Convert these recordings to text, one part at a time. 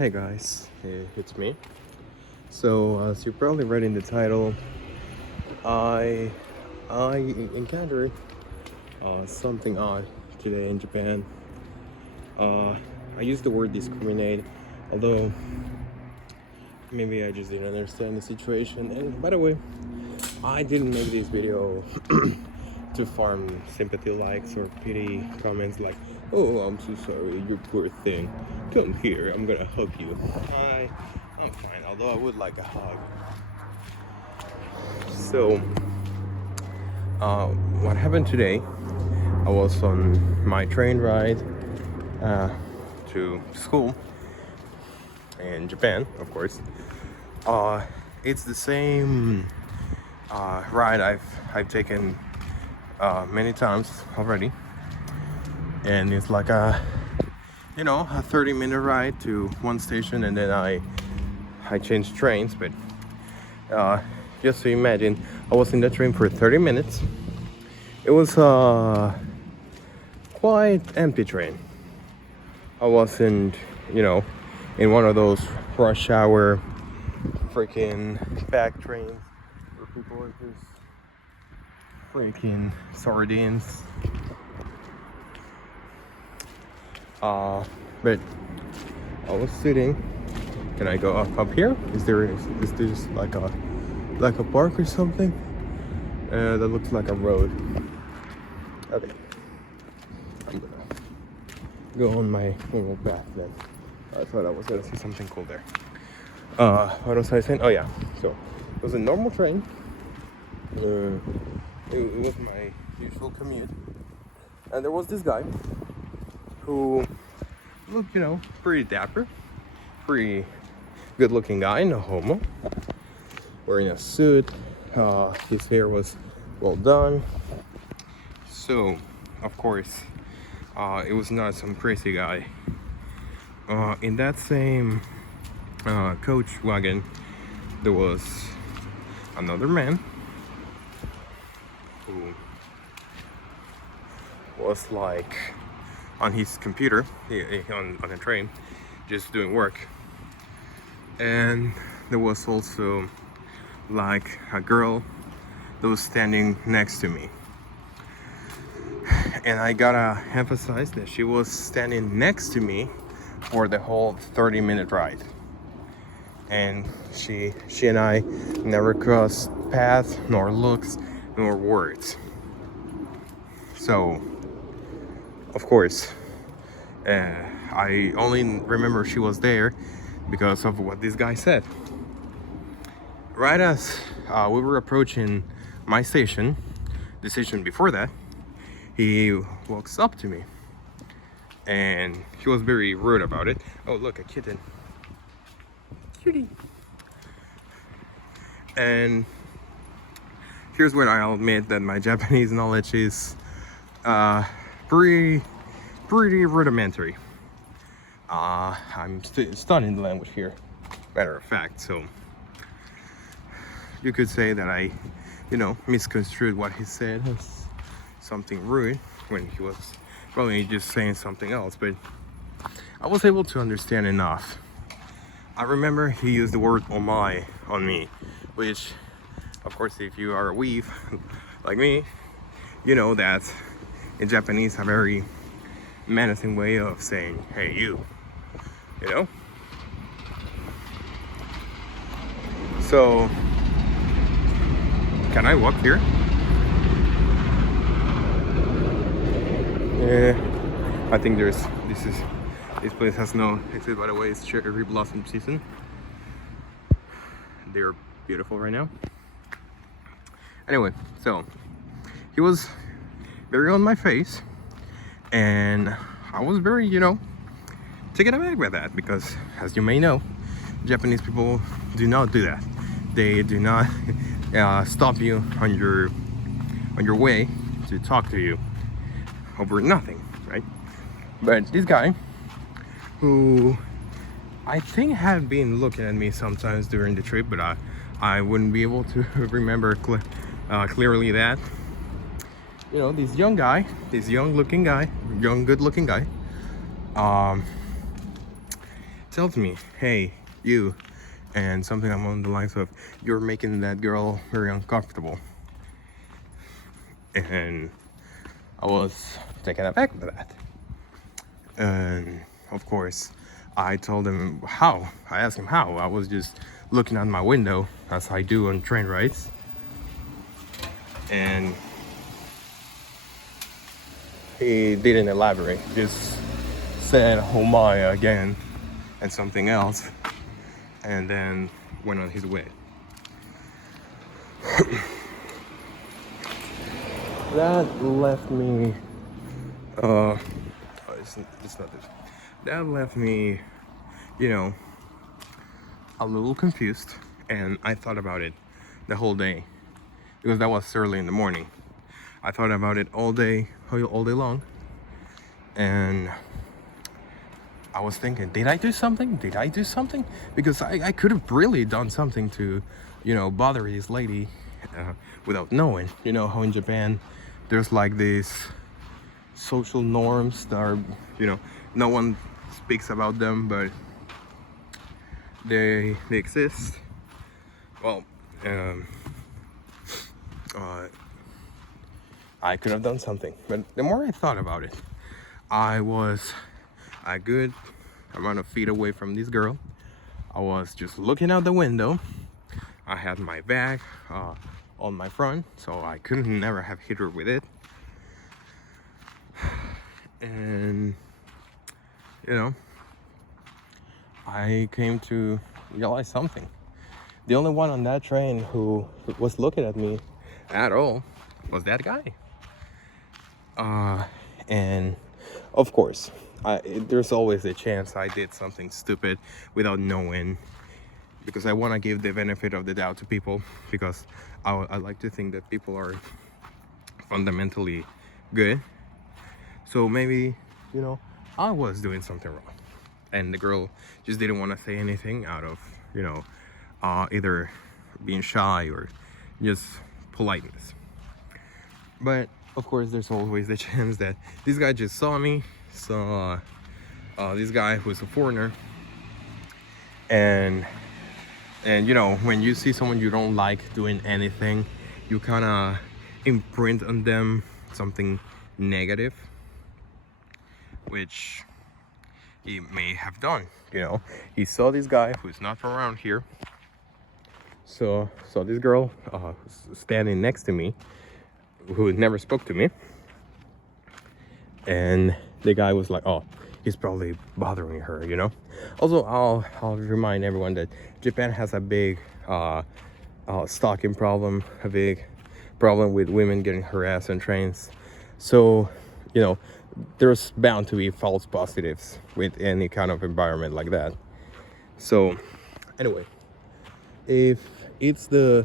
Hey guys, it's me. So as you probably read in the title, I I encountered something odd today in Japan. Uh, I used the word discriminate, although maybe I just didn't understand the situation. And by the way, I didn't make this video to farm sympathy likes or pity comments like, "Oh, I'm so sorry, you poor thing. Come here, I'm gonna hug you." I'm fine, although I would like a hug. So, what happened today? I was on my train ride uh, to school in Japan, of course. Uh, it's the same ride I've taken many times already, and it's like a 30-minute ride to one station, and then I changed trains. But just to imagine, I was in the train for 30 minutes. It was quite empty train. I wasn't, in one of those rush hour freaking packed trains where people are just freaking sardines. But I was sitting. Can I go up here? Is this like a park or something? That looks like a road. Okay. I'm gonna go on my normal path then. I thought I was gonna see something cool there. What was I saying? Oh yeah. So it was a normal train. It was my usual commute, and there was this guy who looked, pretty dapper, pretty good-looking guy, no homo, wearing a suit. His hair was well done. So, of course, it was not some crazy guy. In that same coach wagon, there was another man who was like on his computer on the train, just doing work. And there was also like a girl that was standing next to me, and I gotta emphasize that she was standing next to me for the whole 30-minute ride, and she and I never crossed paths, nor looks, nor words. So of course I only remember she was there because of what this guy said. Right as we were approaching my station, the station before that, he walks up to me, and he was very rude about it. Oh, look, a kitten. Cutie. And here's where I'll admit that my Japanese knowledge is pretty rudimentary. I'm studying the language here, matter of fact. So you could say that I, misconstrued what he said as something rude when he was probably just saying something else. But I was able to understand enough. I remember he used the word "omae" on me, which, of course, if you are a weeb like me, you know that in Japanese a very menacing way of saying, "Hey, you." So, can I walk here? Yeah, I think this place has no exit. By the way, it's cherry blossom season. They're beautiful right now. Anyway, so he was very on my face, and I was very, taken aback by that, because as you may know, Japanese people do not do that. They do not stop you on your way to talk to you over nothing, right? But this guy, who I think had been looking at me sometimes during the trip, but I wouldn't be able to remember clearly that. This young guy, good looking guy, tells me, hey, you, and something along the lines of, you're making that girl very uncomfortable. And I was taken aback by that. And of course, I told him how. I asked him how. I was just looking out my window, as I do on train rides. And he didn't elaborate, just said, oh my, again, and something else, and then went on his way. That left me, it's not this. That left me, a little confused, and I thought about it the whole day, because that was early in the morning. I thought about it all day long, and I was thinking, did I do something? Because I could have really done something to, bother this lady without knowing. You know how in Japan there's like these social norms that are, no one speaks about them, but they exist. Well, I could have done something, but the more I thought about it, I was a good amount of feet away from this girl. I was just looking out the window. I had my bag on my front, so I couldn't never have hit her with it. And I came to realize something. The only one on that train who was looking at me at all was that guy. And of course, there's always a chance I did something stupid without knowing, because I want to give the benefit of the doubt to people, because I like to think that people are fundamentally good. So maybe, I was doing something wrong, and the girl just didn't want to say anything out of, either being shy or just politeness. But of course, there's always the chance that this guy just saw me, this guy who's a foreigner, and when you see someone you don't like doing anything, you kind of imprint on them something negative, which he may have done. He saw this guy who's not from around here, saw this girl standing next to me, who never spoke to me, and the guy was like, oh, he's probably bothering her. Also, I'll remind everyone that Japan has a big stalking problem, a big problem with women getting harassed on trains. So there's bound to be false positives with any kind of environment like that. So anyway, if it's the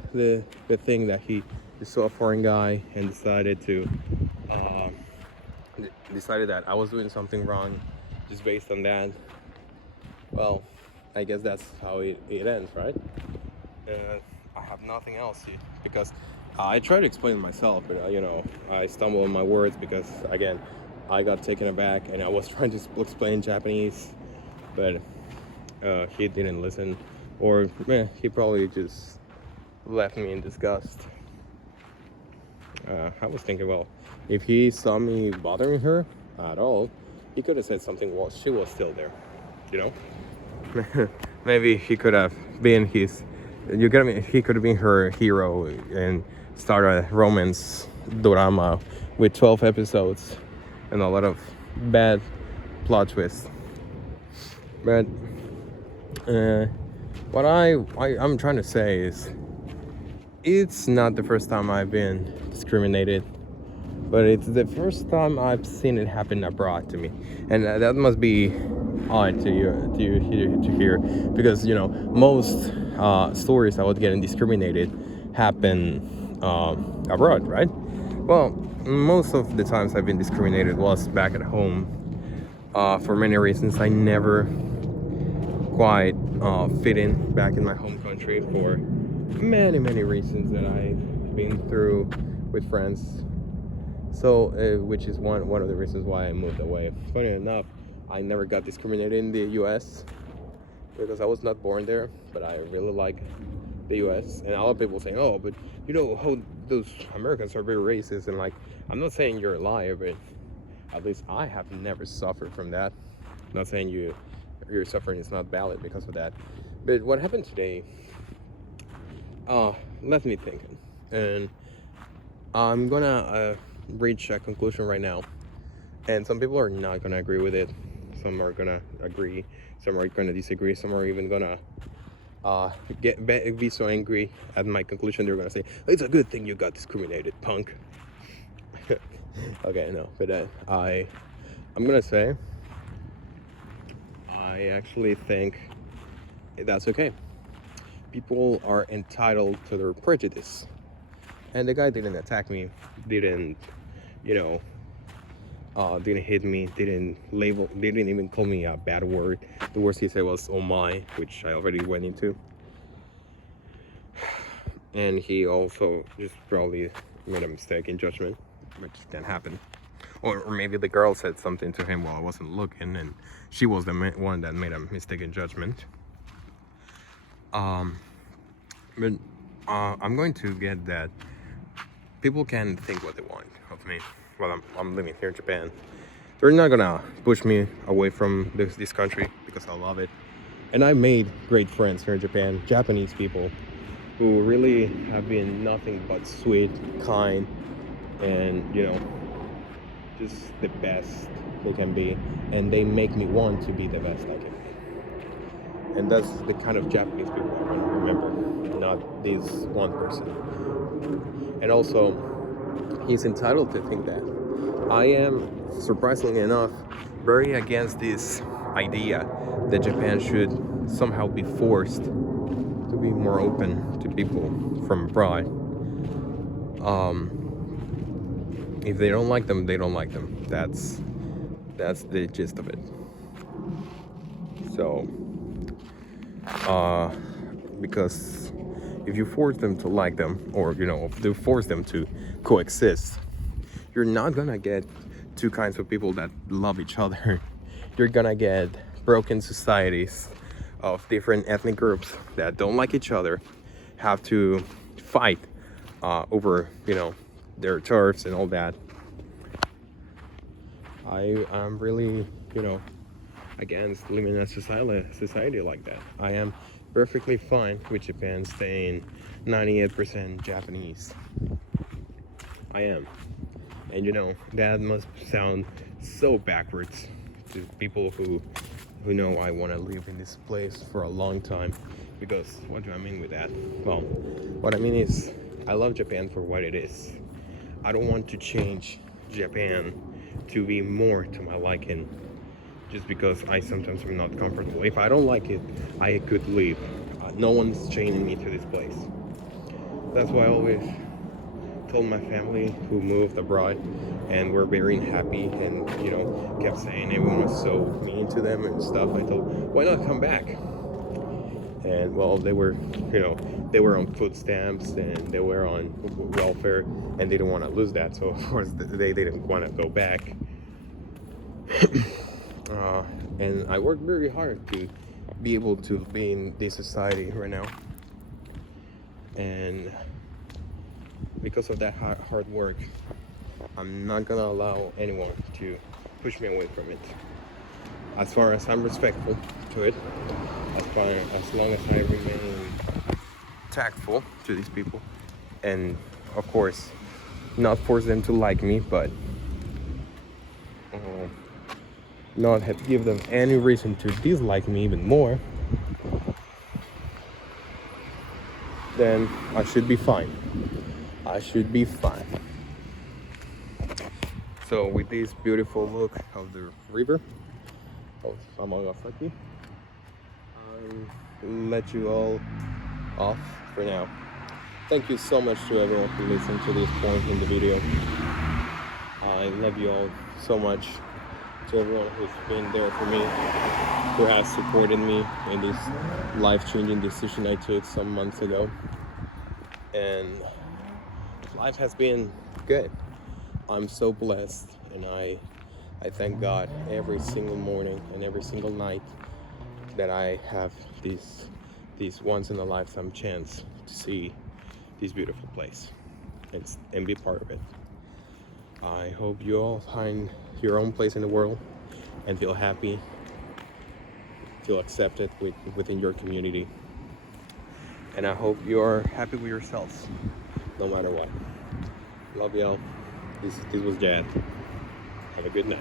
thing that he saw a foreign guy and decided that I was doing something wrong just based on that, well, I guess that's how it ends, right? I have nothing else here, because I try to explain myself, but I stumble on my words because, again, I got taken aback and I was trying to explain Japanese, but he didn't listen, or he probably just left me in disgust. I was thinking, well, if he saw me bothering her at all, he could have said something while she was still there, Maybe he could have been he could have been her hero and start a romance drama with 12 episodes and a lot of bad plot twists. But what I'm trying to say is, it's not the first time I've been discriminated, but it's the first time I've seen it happen abroad to me, and that must be odd to hear, because most stories about getting discriminated happen abroad, right? Well, most of the times I've been discriminated was back at home. For many reasons, I never quite fit in back in my home country, for many reasons that I've been through with friends. So, which is one of the reasons why I moved away. Funny enough, I never got discriminated in the US. because I was not born there, but I really like the US. And a lot of people saying, oh, but you know how those Americans are very racist, and like, I'm not saying you're a liar, but at least I have never suffered from that. I'm not saying your suffering is not valid because of that. But what happened today left me thinking, and I'm gonna reach a conclusion right now. And some people are not gonna agree with it. Some are gonna agree. Some are gonna disagree. Some are even gonna be so angry at my conclusion. They're gonna say, "It's a good thing you got discriminated, punk." Okay, no, but I'm gonna say I actually think that's okay. People are entitled to their prejudice, and the guy didn't attack me, didn't, you know, didn't hit me, didn't even call me a bad word. The worst he said was "oh my," which I already went into. And he also just probably made a mistake in judgment, which can happen. Or maybe the girl said something to him while I wasn't looking, and she was the one that made a mistake in judgment. But I'm going to get that people can think what they want of me while I'm living here in Japan. They're not gonna push me away from this country because I love it. And I made great friends here in Japan, Japanese people who really have been nothing but sweet, kind, and just the best they can be. And they make me want to be the best I can be. And that's the kind of Japanese people I want to remember, not this one person. And also, he's entitled to think that. I am, surprisingly enough, very against this idea that Japan should somehow be forced to be more open to people from abroad. If they don't like them, they don't like them. That's the gist of it. So, because if you force them to like them, or if you force them to coexist, you're not gonna get two kinds of people that love each other. You're gonna get broken societies of different ethnic groups that don't like each other, have to fight over their turfs and all that. I'm really against living in a society like that. I am perfectly fine with Japan staying 98% Japanese. I am. And that must sound so backwards to people who know I want to live in this place for a long time. Because what do I mean with that? Well, what I mean is I love Japan for what it is. I don't want to change Japan to be more to my liking just because I sometimes am not comfortable. If I don't like it, I could leave. No one's chaining me to this place. That's why I always told my family who moved abroad and were very happy and kept saying everyone was so mean to them and stuff. I told, why not come back? And well, they were on food stamps and they were on welfare and they didn't want to lose that, so of course they didn't want to go back. And I worked very hard to be able to be in this society right now, and because of that hard work, I'm not gonna allow anyone to push me away from it. As far as I'm respectful to it, as long as I remain tactful to these people, and of course not force them to like me, but not give them any reason to dislike me even more, then I should be fine. I should be fine. So with this beautiful look of the river of Amagasaki, I'll let you all off for now. Thank you so much to everyone who listened to this point in the video. I love you all so much. To everyone who's been there for me, who has supported me in this life-changing decision I took some months ago. And life has been good. I'm so blessed, and I thank God every single morning and every single night that I have this once in a lifetime chance to see this beautiful place and be part of it. I hope you all find your own place in the world and feel happy, feel accepted within your community. And I hope you're happy with yourselves, no matter what. Love y'all. This was Jad. Have a good night.